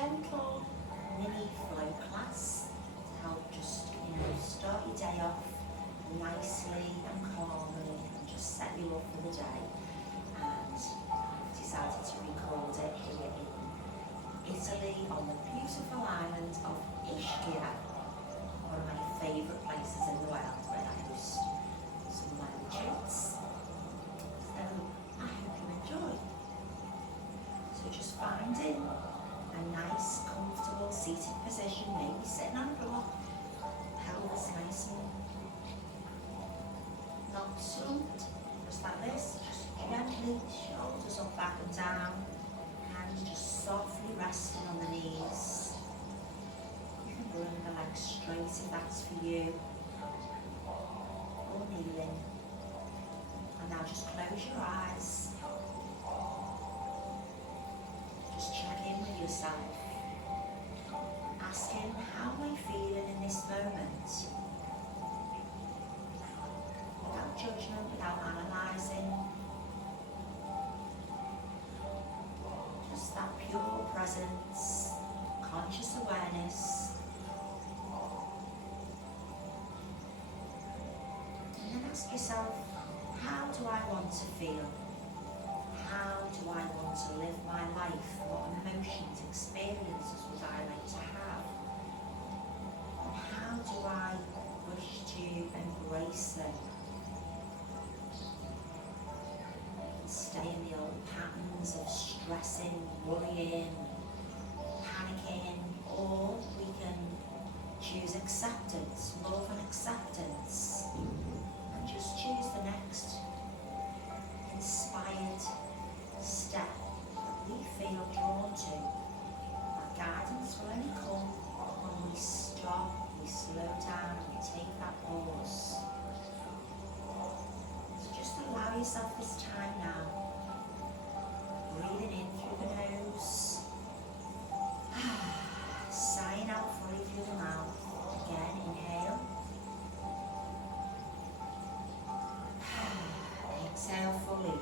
gentle mini flow class to help just, start your day off nicely and calmly and just set you up for the day. And I've decided to record it here in Italy on the beautiful island of Ischia, one of my favourite places in the world where I host some of my retreats. So I hope you enjoy. So just finding a nice, comfortable seated position, maybe sitting on a block, pelvis nice and not slumped, just like this, just gently, shoulders up, back and down, hands just softly resting on the knees. You can bring the legs straight if that's for you, or kneeling. And now just close your eyes. Just check in with yourself, asking how am I feeling in this moment, without judgment, without analysing, just that pure presence, conscious awareness. And then ask yourself, how do I want to feel? How do I want to live my life? What emotions, experiences would I like to have? And how do I wish to embrace them? Stay in the old patterns of stressing, worrying, panicking, or we can choose acceptance, love and acceptance, and just choose the next inspired step that we feel drawn to. That guidance will only come when we stop, we slow down, we take that pause. So just allow yourself this time now. Breathing in through the nose, sighing out fully through the mouth. Again, inhale. Exhale fully.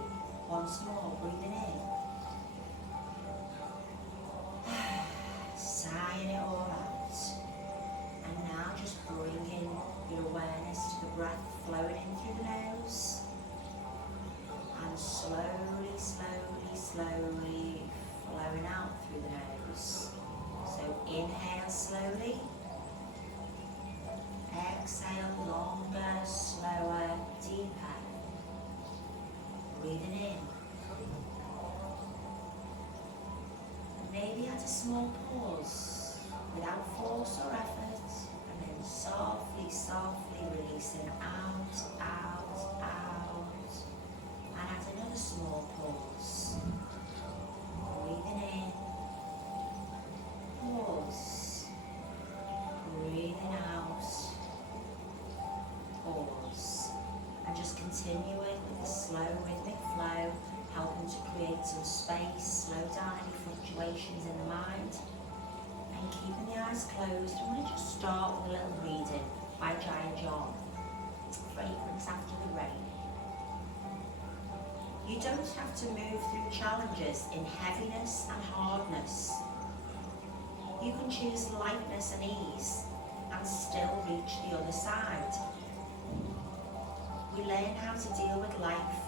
Once more, breathing in. Sighing it all out. And now just bringing your awareness to the breath flowing in through the nose. And slowly, slowly, slowly flowing out through the nose. So inhale slowly. Exhale longer, slower, deeper. Breathing in. And maybe add a small pause without force or effort, and then softly, softly releasing out, out, out. And add another small pause. Breathing in. Pause. Breathing out. Pause. And just continuing with the slow rhythmic flow, helping to create some space, slow down any fluctuations in the mind, and keeping the eyes closed. I'm going to just start with a little reading by Giant John, Fragrance After the Rain. You don't have to move through challenges in heaviness and hardness. You can choose lightness and ease and still reach the other side. We learn how to deal with life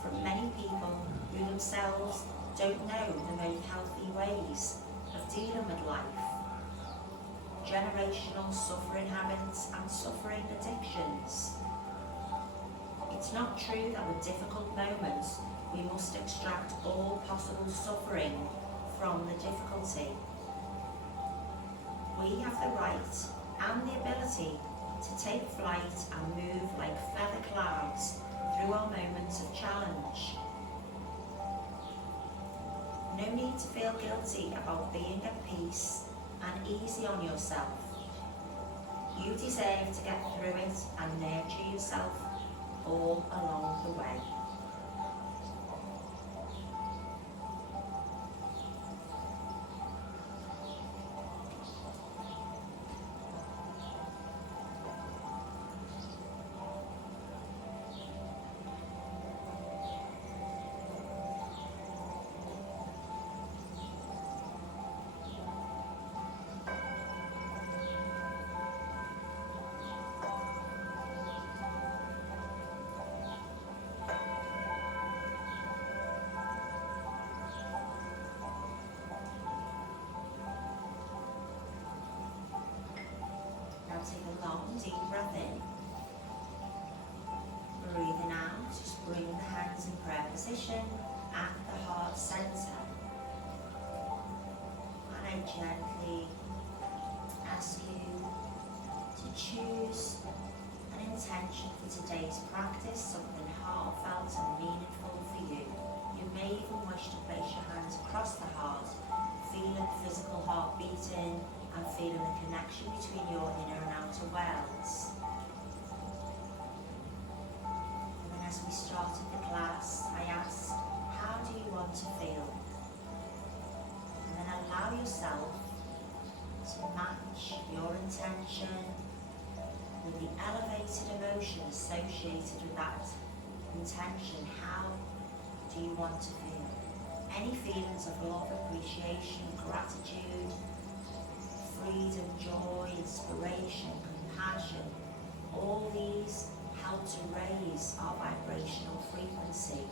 from many people who themselves don't know the most healthy ways of dealing with life. Generational suffering habits and suffering addictions. It's not true that with difficult moments we must extract all possible suffering from the difficulty. We have the right and the ability to take flight and move like feather clouds through our moments of challenge. No need to feel guilty about being at peace and easy on yourself. You deserve to get through it and nurture yourself all along the way. deep breath in. Breathing out, just bring the hands in prayer position at the heart center. And I gently ask you to choose an intention for today's practice, something heartfelt and meaningful for you. You may even wish to place your hands across the heart, feeling the physical heart beating and feeling the connection between your inner and outer worlds. And then as we started the class, I asked, how do you want to feel? And then allow yourself to match your intention with the elevated emotion associated with that intention. How do you want to feel? Any feelings of love, appreciation, gratitude, freedom, joy, inspiration, compassion, all these help to raise our vibrational frequency.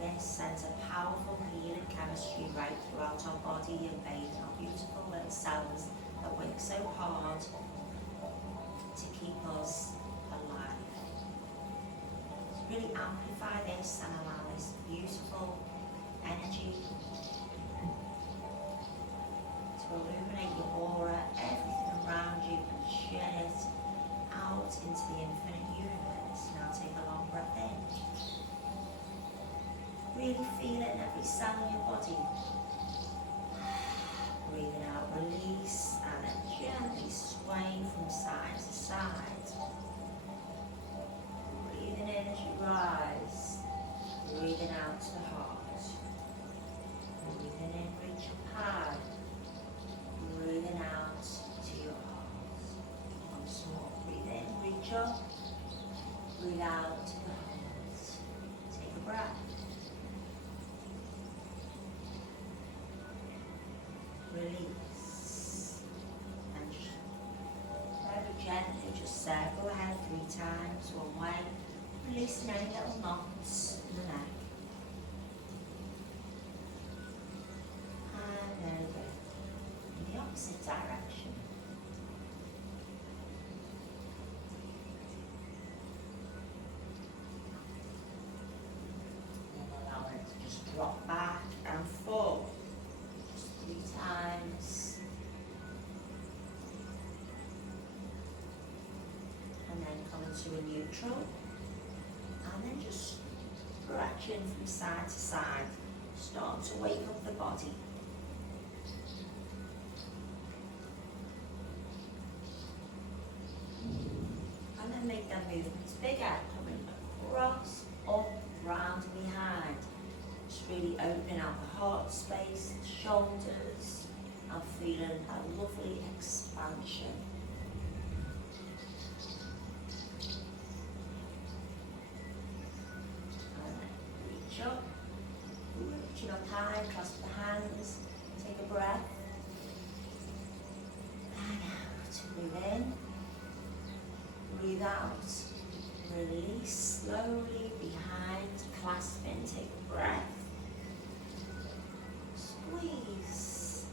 This sends a powerful healing chemistry right throughout our body and bathe our beautiful little cells that work so hard to keep us alive. So really amplify this and allow this beautiful energy to illuminate your aura, everything around you, and shed it out into the infinite universe. Now take a long breath in. Really feel it in every cell in your body. Breathing out, release, and then gently swaying from side to side. Breathing in as you rise. Breathing out to the heart. Breathing in, reach up high. Breathing out to your heart. Once more. Breathe in, reach up. Breathe out to the heart. Take a breath. Release. And just very gently just circle ahead 3 times one way, releasing any little knots in the neck. And there we go. In the opposite direction. And allow it to just drop back and forward. 3 times, and then come into a neutral, and then just stretching from side to side, start to wake up the body. And then make that movements bigger, coming across, up, round and behind. Just really opening out the heart space, the shoulders, and feeling a lovely expansion. And then reach up, reaching up high, clasp the hands, take a breath. And out, breathe in, breathe out, release slowly behind, clasping, take a breath. Squeeze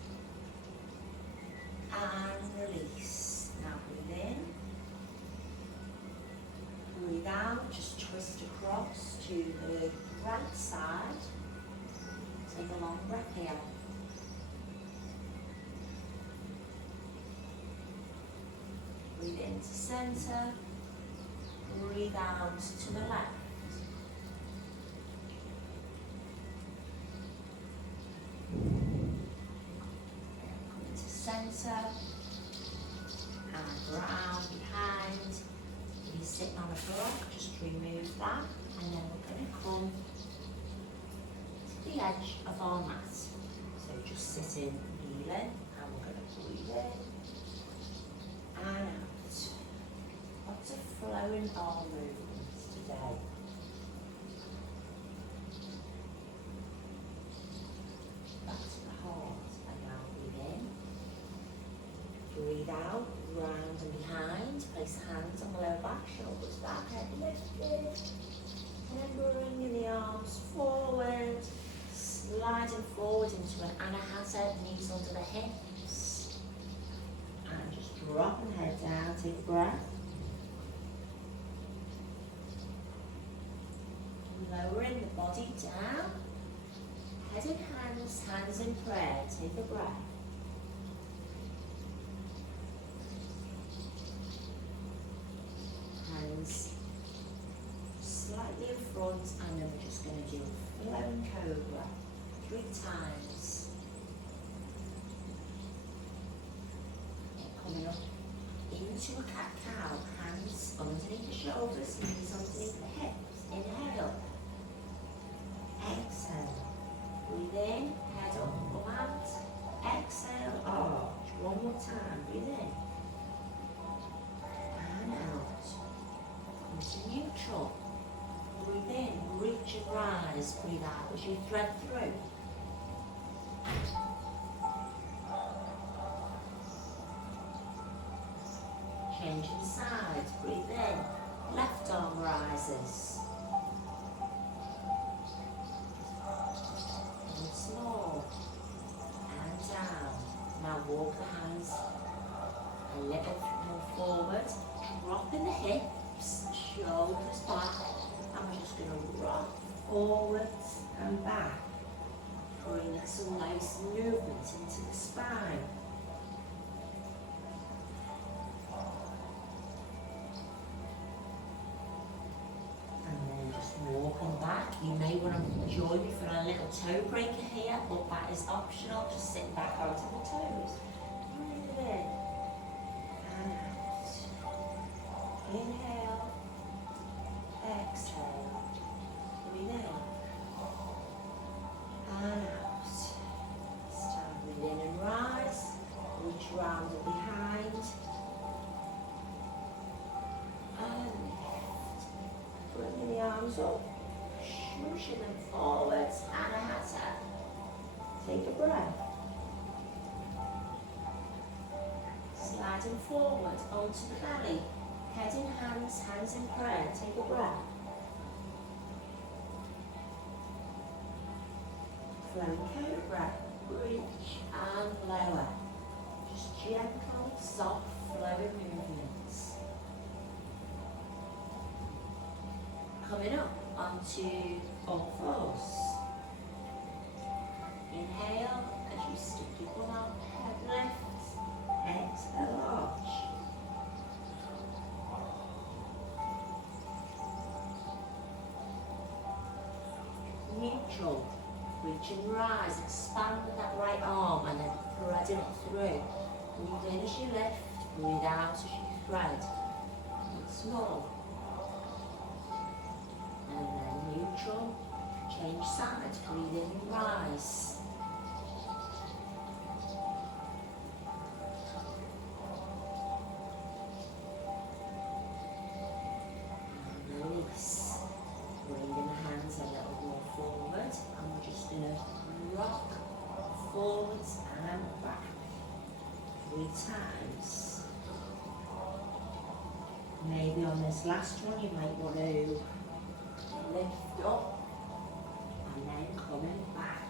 and release. Now breathe in, breathe out, just twist across to the right side. Take a long breath here. Breathe into center, breathe out to the left. Center and round behind. If you're sitting on a block, just remove that, and then we're going to come to the edge of our mat. So just sitting, kneeling, and we're going to breathe in and out. Lots of flowing arm movements today. Back to the heart, and now breathe in. Breathe out, round and behind. Place hands on the lower back, shoulders back, head lifted. And then bringing the arms forward, sliding forward into an anahata, knees under the hips. And just big breath. Lowering the body down. Head in hands, hands in prayer. Take a breath. Hands slightly in front, and then we're just going to do a flowing cobra 3 times. Coming up into a cat-cow, hands underneath the shoulders, knees underneath the hips. Inhale. Exhale. Breathe in, head up, flat. Exhale, arch. One more time. Breathe in. And out. Come to neutral. Breathe in, reach and rise. Breathe out as you thread through. Changing sides. Breathe in. Left arm rises. And small. And down. Now walk the hands a little more forward. Drop in the hips, shoulders back. And we're just going to rock forwards and back. Bring some nice movement into the spine. Walking back, you may want to join me for a little toe breaker here, but that is optional. Just sit back onto the toes. Breathe in and out. Inhale, exhale. Breathe in and out. Stand, breathe in and rise. Reach round and behind. And bringing the arms up, smooshing them forwards, anahata. Take a breath. Sliding forward onto the belly, head in hands, hands in prayer. Take a breath. Flowing cobra, reach and lower. Just gentle, soft, flowing movements. Coming up onto all fours. Inhale as you stick your bum up, head lifts, exhale, arch. Neutral, reach and rise, expand that right arm and then threading it through. Breathe in as you lift, breathe out as you thread. Once more. And then neutral, change sides, breathe in and rise. And release. Bring the hands a little more forward, and we're just going to rock forwards and back 3 times. Maybe on this last one you might want to lift up and then coming back.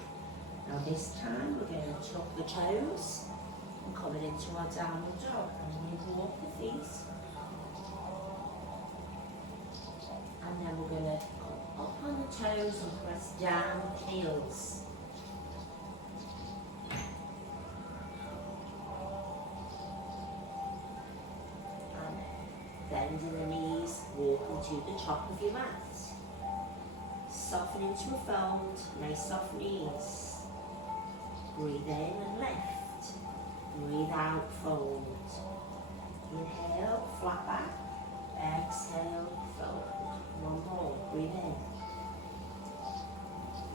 Now this time we're going to tuck the toes and coming into our downward dog. And we're going to walk the feet. And then we're going to go up on the toes and press down with heels. And bending the knees, walking to the top of your mat. Soften into a fold, nice soft knees. Breathe in and lift. Breathe out, fold. Inhale, flat back. Exhale, fold. One more, breathe in.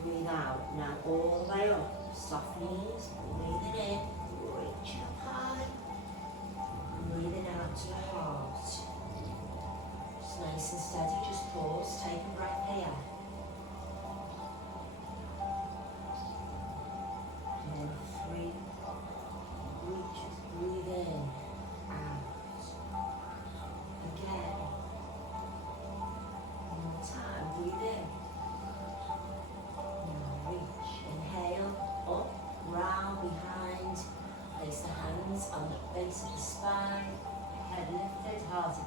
Breathe out. Now all the way up, soft knees. Breathing in, reaching up high. Breathing out to the heart. Just nice and steady, just pause, take a breath here. And 3, reach, breathe in, out. Again. One more time, breathe in. Now reach, inhale, up, round, behind,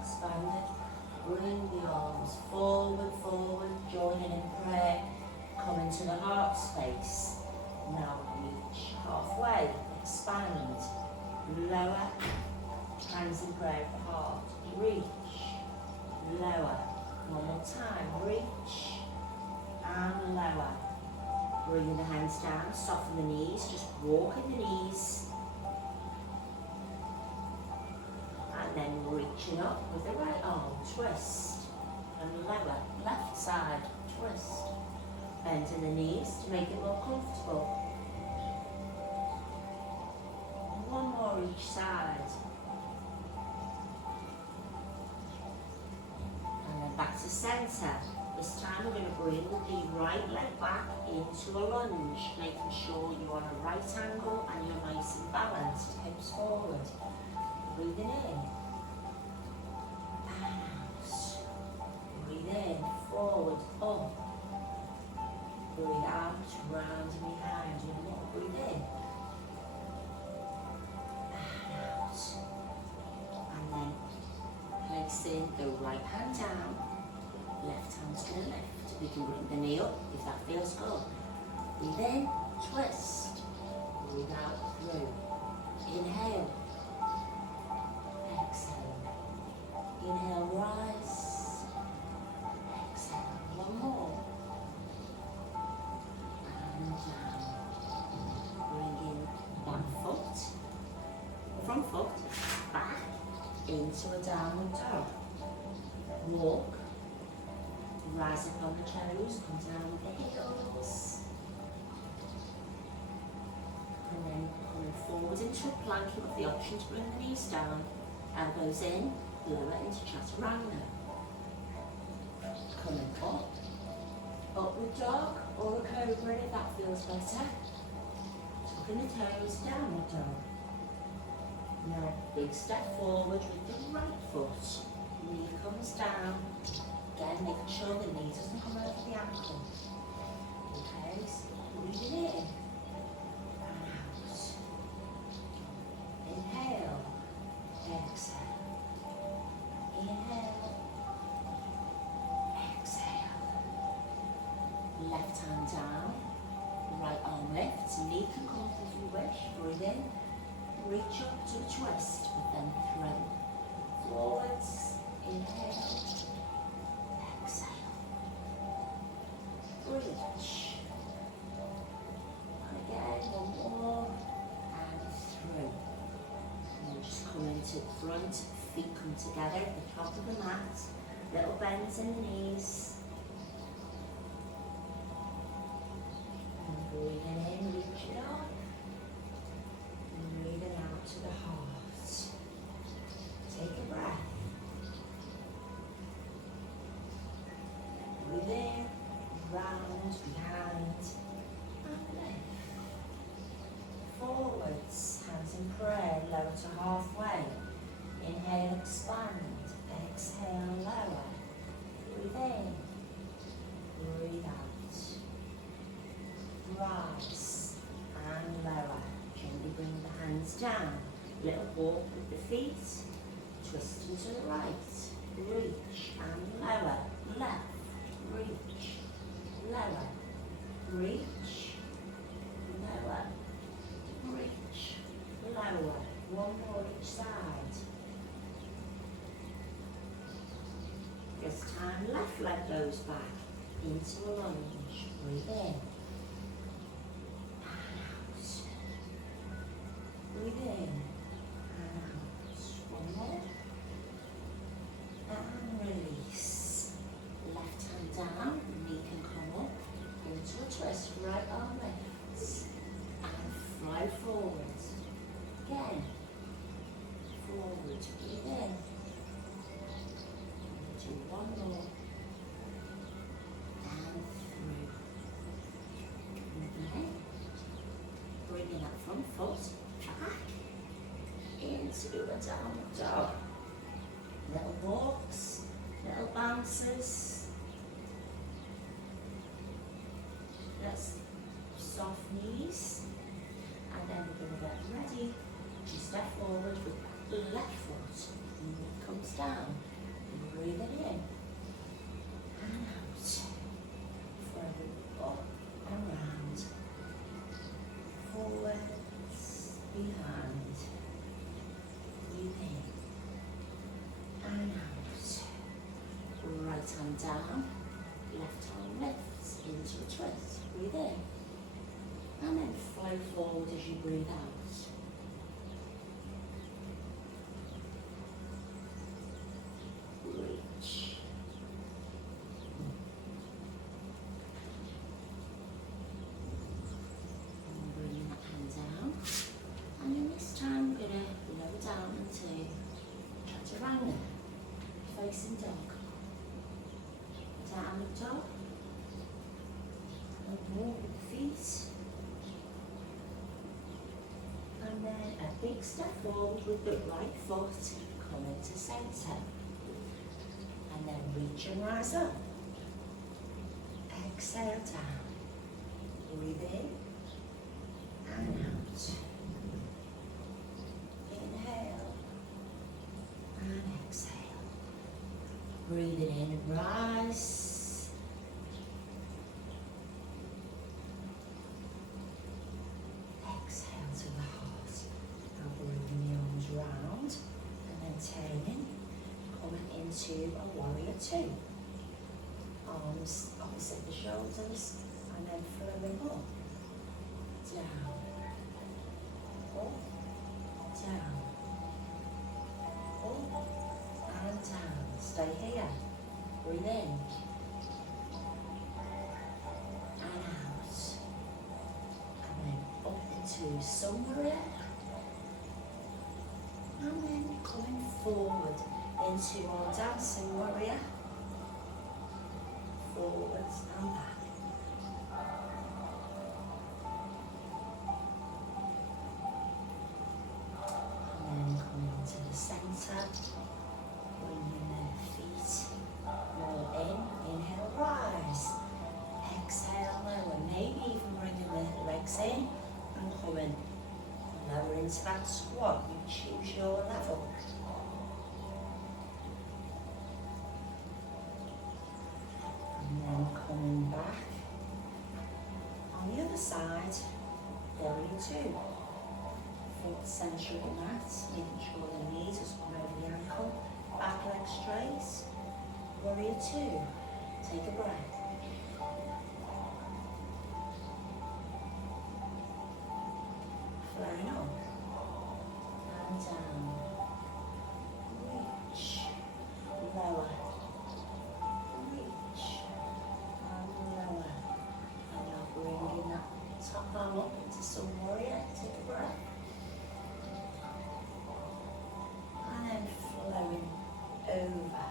Expand it. Bring the arms forward, forward, joining in prayer. Come into the heart space. Now reach halfway. Expand. Lower. Hands in prayer at the heart. Reach. Lower. One more time. Reach. And lower. Bringing the hands down. Soften the knees. Just walking the knees. And then reaching up with the right arm. Twist. And lower. Left side. Twist. Bending the knees to make it more comfortable. One more each side. And then back to centre. This time we're going to bring the right leg back into a lunge, making sure you're on a right angle and you're nice and balanced. Hips forward. Breathing in. Out. Breathe in. Forward. Up. Breathe out. Round and behind. One more. Breathe in. Out. And then placing the right hand down. Left hand's going to lift. We can bring the knee up if that feels good. Breathe in, twist. Breathe out through. Inhale. Exhale. Inhale, rise. Exhale. One more. And down. Bringing one foot, front foot, back into a downward dog. Walk. Rise up on the toes, come down with the heels. And then coming forward into a plank, you've got the option to bring the knees down. Elbows in, lower into chaturanga. Coming up. Upward dog or a cobra if that feels better. Tucking the toes, downward dog. Now big step forward with the right foot. Knee comes down. Again, making sure the knee doesn't come over the ankle. Okay, so breathing in. Out. Inhale. Exhale. Inhale. Exhale. Left hand down. Right arm lifts. Knee can come up if you wish. Breathe in. Reach up to a twist, but then throw forwards. Inhale. Reach. And again, one more. And through. And we'll just come into the front. Feet come together at the top of the mat. Little bends in the knees. And breathing in, reach it up. And breathing out to the heart. Take a breath. Breathe in. Round, behind, and lift. Forwards, hands in prayer, lower to halfway. Inhale, expand. Exhale, lower. Breathe in. Breathe out. Rise and lower. Gently bring the hands down. Little walk with the feet. Twisting to the right. Reach and lower. Left. Reach. Lower, reach, lower, reach, lower. One more each side. This time, left leg goes back into a lunge. Breathe in. And out. Breathe in. And out. One more. And release. Left hand down. Knee can come up into a twist, right arm lifts and fly forward. Again, forward, breathe in. Do one more and through. Okay. Bringing that front foot back into a downward dog. Little walks, little bounces. Just soft knees, and then we're going to get ready to step forward with the left foot. Knee comes down, breathing in and out. From up and round, forwards, behind, breathe in and out. Right hand down, left arm lifts into a twist. Breathe in and then flow forward as you breathe out. Reach. And bring that hand down. And then this time we're going to lower down into chaturanga, facing dog. Down the dog. And walk with the feet. And then a big step forward with the right foot. Come into centre. And then reach and rise up. Exhale down. Breathe in and out. Inhale and exhale. Breathing in and rise. Exhale to the heart. Now bringing the arms round and then turning. Coming into a warrior two. Arms opposite the shoulders and then flowing up. Down. Up. Down. Up and down. Stay here. Breathe in. And out. And then up into sun warrior. And then coming forward into our dancing warrior. Forwards and back. And then coming into the centre. Bringing the feet more in. Inhale, rise. Exhale, lower. Maybe even bringing the legs in and coming lower into that squat. You choose your level. And then coming back on the other side, warrior two. Foot centre of the mat, making sure the knees are spun over the ankle, back leg straight. Warrior two. Take a breath. Flowing up and down. Reach. Lower. Reach. And lower. And now bringing that top arm up into some warrior. Take a breath. And then flowing over.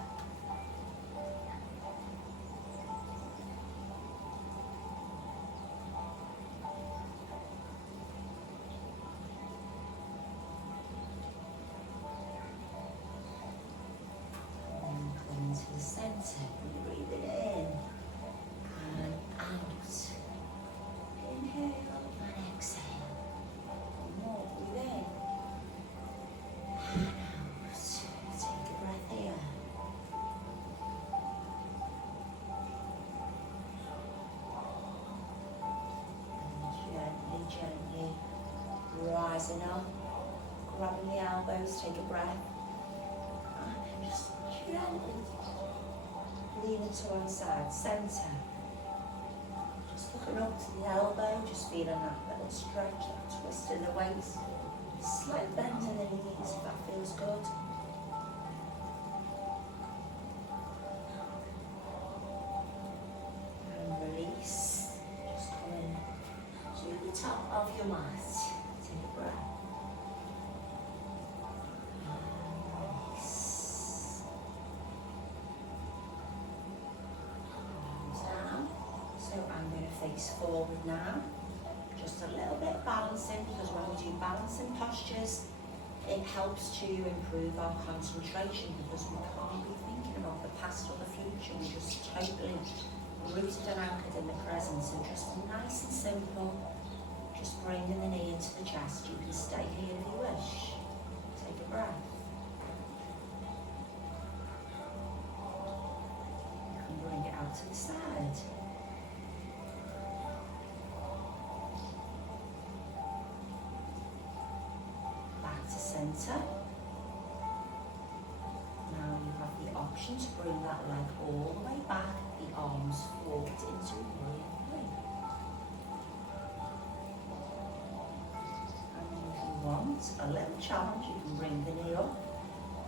To the centre, breathing in and out. Inhale and exhale. More, breathe in and out. Take a breath here. And gently rising up, grabbing the elbows, take a breath. And then just gently leaning to one side, centre. Just looking up to the elbow, just feeling that little stretch, that twist in the waist. Slight bend in the knees if that feels good. And release. Just coming to the top of your mat. Take a breath. So I'm going to face forward now, just a little bit balancing, because when we do balancing postures, it helps to improve our concentration, because we can't be thinking about the past or the future. We're just totally rooted and anchored in the present. So just nice and simple, just bringing the knee into the chest. You can stay here if you wish. Take a breath. out to the side. Back to centre. Now you have the option to bring that leg all the way back, the arms forward into warrior three. And if you want a little challenge, you can bring the knee up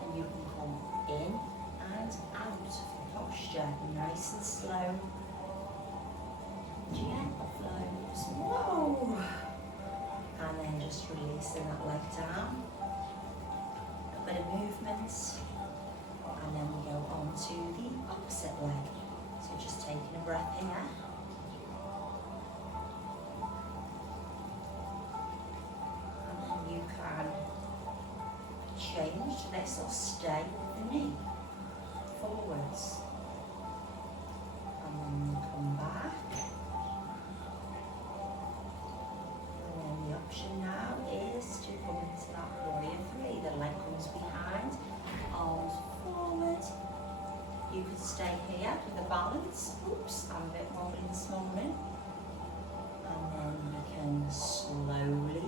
and you can come in and out of the posture, nice and slow. Gentle flows. Whoa! And then just releasing that leg down. A bit of movement. And then we go on to the opposite leg. So just taking a breath here. And then you can change this or stay with the knee forwards. And then you come back. And then the option now is to come into that warrior three. The leg comes behind, arms forward. You could stay here with a balance. Oops, I'm a bit wobbly this morning. And then you can slowly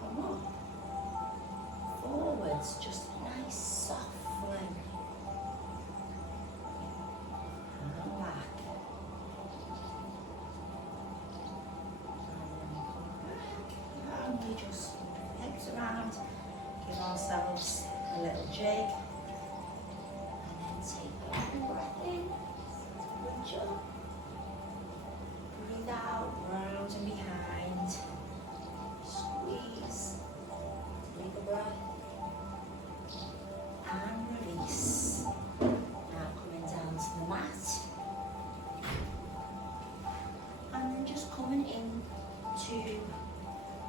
come up. Forwards, just nice, softly. And back. And then come back. And we just move hips around. Give ourselves a little jig. Take a breath in, good job. Breathe out, round and behind. Squeeze, take a breath, and release. Now coming down to the mat. And then just coming in to,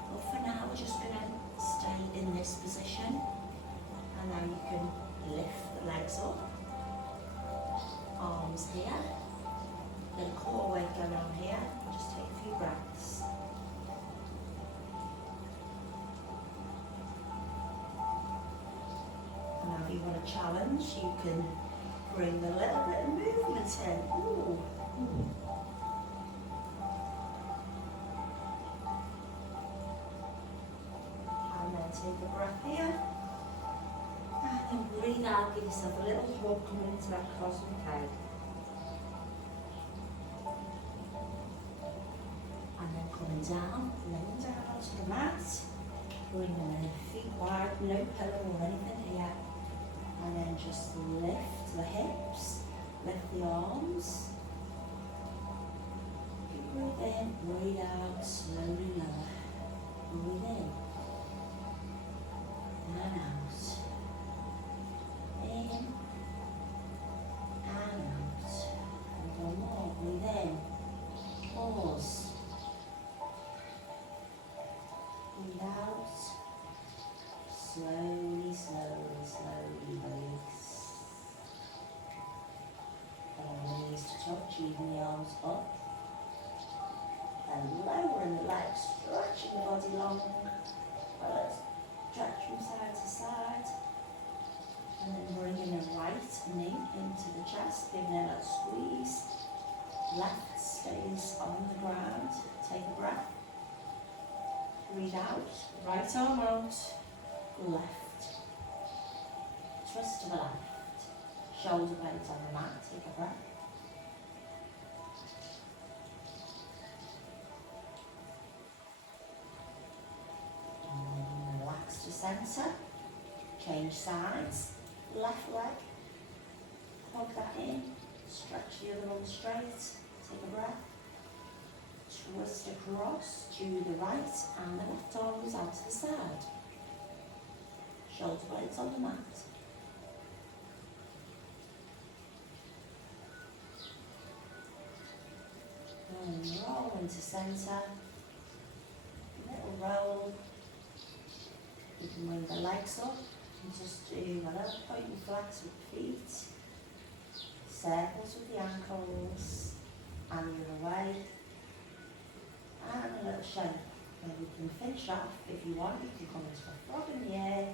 well for now we're just going to stay in this position. And now you can lift the legs up. Arms here, little core weight going on here, just take a few breaths. And now if you want a challenge, you can bring a little bit of movement in. Ooh. And then take a breath here. And then breathe out, give yourself a little hug coming into that cosmic egg. And then coming down, laying down onto the mat. Bringing the feet wide, no pillow or anything here. And then just lift the hips, lift the arms. Keep breathe in, breathe out, slowly lower. Breathe in. And out. In and out. And one more. Breathe in. Pause. Breathe out. Slowly, slowly, slowly release. And knees to touch, even the arms up. And lowering the legs, stretching the body long. Well, let's stretch from side to side. And then bringing the right knee into the chest, giving it a squeeze. Left stays on the ground. Take a breath. Breathe out. Right arm out. Left. Twist to the left. Shoulder blades on the mat. Take a breath. And then relax to centre. Change sides. Left leg, plug that in, stretch the other one straight, take a breath, twist across to the right and the left arm goes out to the side. Shoulder blades on the mat. And roll into centre, little roll, you can bring the legs up. And just do a little point and flex with the feet, circles with the ankles, and the other way, and a little shake. Then you can finish off, if you want, you can come into a frog in the air,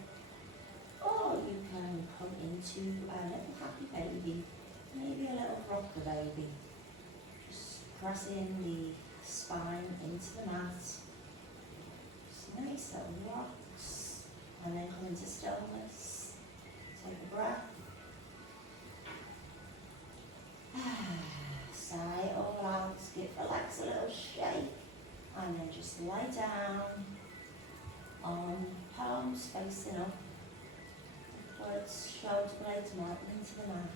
or you can come into a little happy baby Maybe a little rocker baby. Just pressing the spine into the mat. Just nice little rocks. And then come into stillness. Take a breath. Sigh it all out. Give the legs a little shake. And then just lie down on palms facing up. Upwards, shoulder blades mounting into the mat.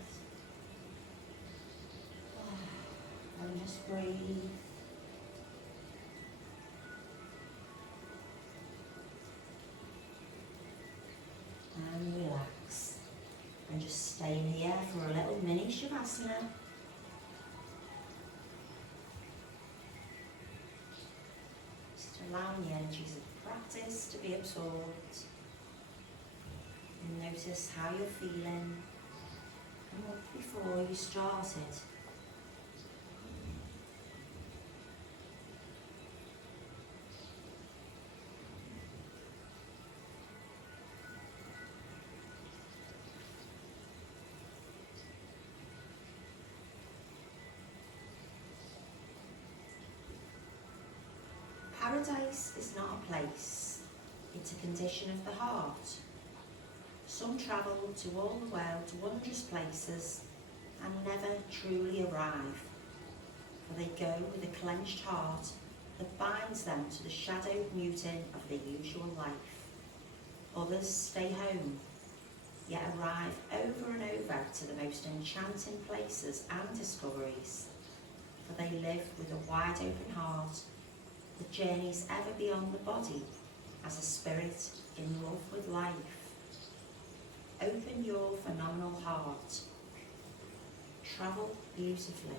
And just breathe. And relax. And just stay in here for a little mini Savasana. Just allowing the energies of practice to be absorbed. And notice how you're feeling and what before you started. Paradise is not a place, it's a condition of the heart. Some travel to all the world's wondrous places and never truly arrive, for they go with a clenched heart that binds them to the shadowed muting of their usual life. Others stay home, yet arrive over and over to the most enchanting places and discoveries, for they live with a wide open heart that journeys ever beyond the body as a spirit in love with life. Open your phenomenal heart. Travel beautifully.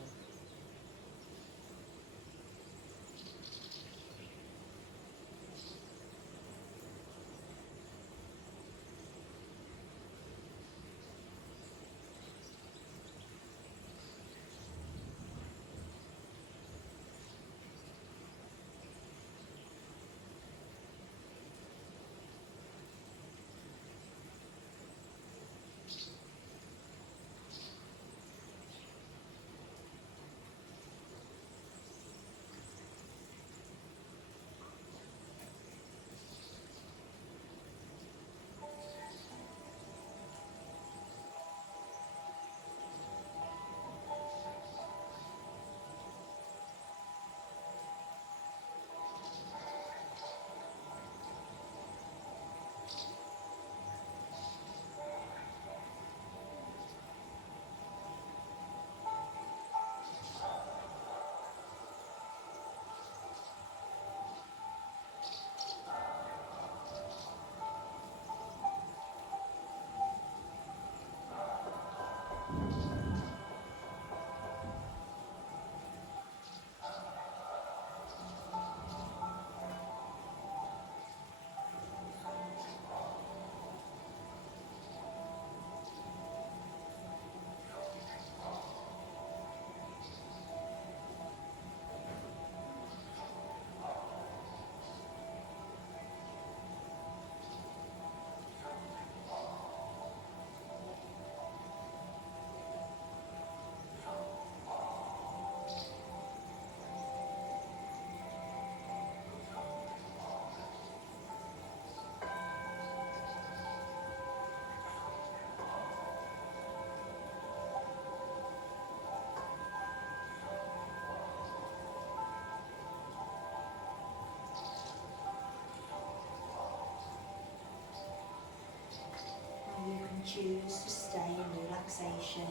Choose to stay in relaxation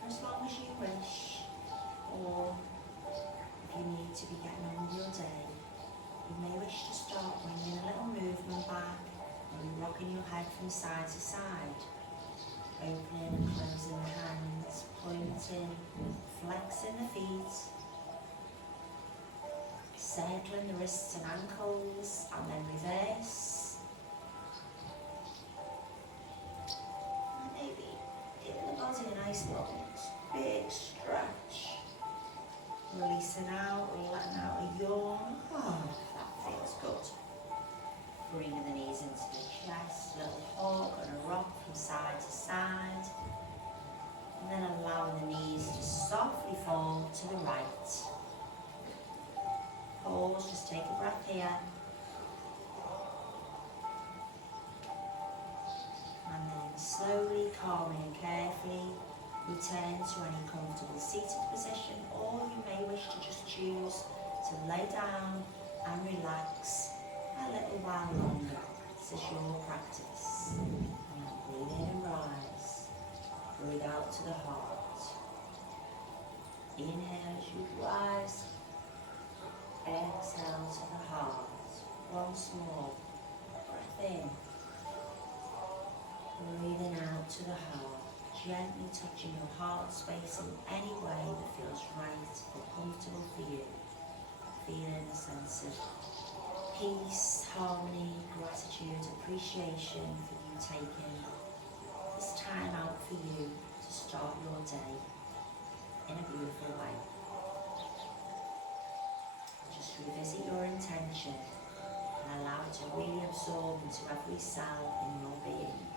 for as long as you wish, or if you need to be getting on with your day, you may wish to start bringing a little movement back, maybe rocking your head from side to side, opening and closing the hands, pointing, flexing the feet, circling the wrists and ankles, and then reverse. A nice long, big stretch. Releasing out, letting out a yawn. Oh, that feels good. Bringing the knees into the chest, little hug and a rock from side to side. And then return to any comfortable seated position, or you may wish to just choose to lay down and relax a little while longer. This is your practice. Now breathe in and rise. Breathe out to the heart. Inhale as you rise. Exhale to the heart. Once more. Breath in. Breathing out to the heart. Gently touching your heart space in any way that feels right or comfortable for you. Feeling a sense of peace, harmony, gratitude, appreciation for you taking this time out for you to start your day in a beautiful way. Just revisit your intention and allow it to really absorb into every cell in your being.